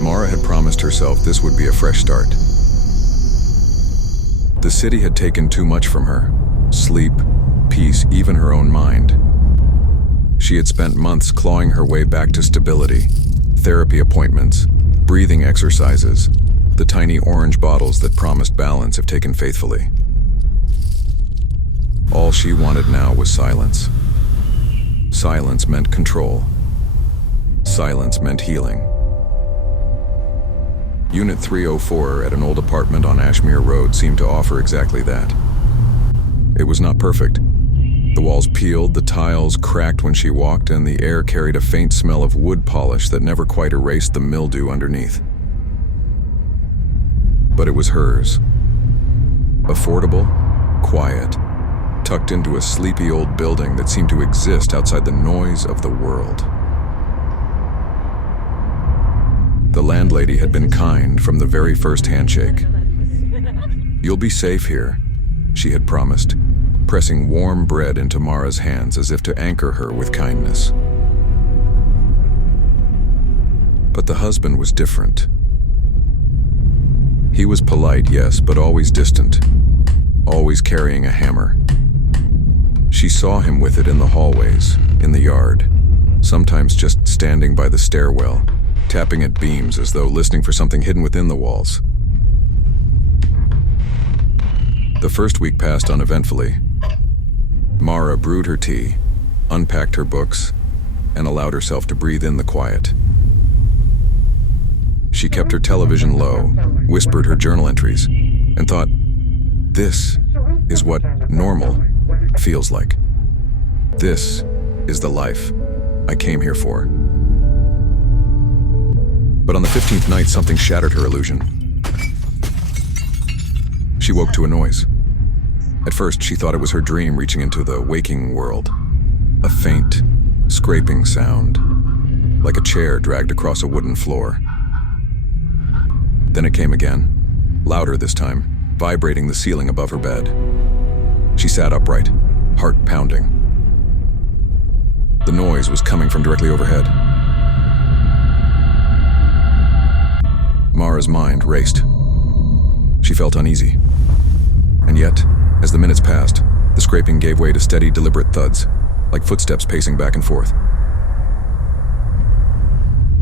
Mara had promised herself this would be a fresh start. The city had taken too much from her. Sleep, peace, even her own mind. She had spent months clawing her way back to stability. Therapy appointments, breathing exercises, the tiny orange bottles that promised balance if taken faithfully. All she wanted now was silence. Silence meant control. Silence meant healing. Unit 304 at an old apartment on Ashmere Road seemed to offer exactly that. It was not perfect. The walls peeled, the tiles cracked when she walked, and the air carried a faint smell of wood polish that never quite erased the mildew underneath. But it was hers. Affordable, quiet, tucked into a sleepy old building that seemed to exist outside the noise of the world. The landlady had been kind from the very first handshake. "You'll be safe here," she had promised, pressing warm bread into Mara's hands as if to anchor her with kindness. But the husband was different. He was polite, yes, but always distant, always carrying a hammer. She saw him with it in the hallways, in the yard, sometimes just standing by the stairwell, tapping at beams as though listening for something hidden within the walls. The first week passed uneventfully. Mara brewed her tea, unpacked her books, and allowed herself to breathe in the quiet. She kept her television low, whispered her journal entries, and thought, this is what normal feels like. This is the life I came here for. But on the 15th night, something shattered her illusion. She woke to a noise. At first, she thought it was her dream reaching into the waking world. A faint, scraping sound, like a chair dragged across a wooden floor. Then it came again, louder this time, vibrating the ceiling above her bed. She sat upright, heart pounding. The noise was coming from directly overhead. Mara's mind raced. She felt uneasy. And yet, as the minutes passed, the scraping gave way to steady, deliberate thuds, like footsteps pacing back and forth.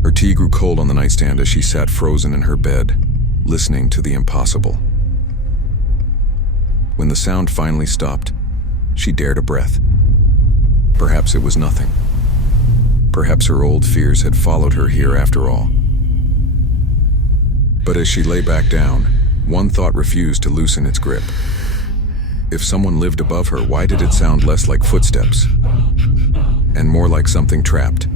Her tea grew cold on the nightstand as she sat frozen in her bed, listening to the impossible. When the sound finally stopped, she dared a breath. Perhaps it was nothing. Perhaps her old fears had followed her here after all. But as she lay back down, one thought refused to loosen its grip. If someone lived above her, why did it sound less like footsteps and more like something trapped?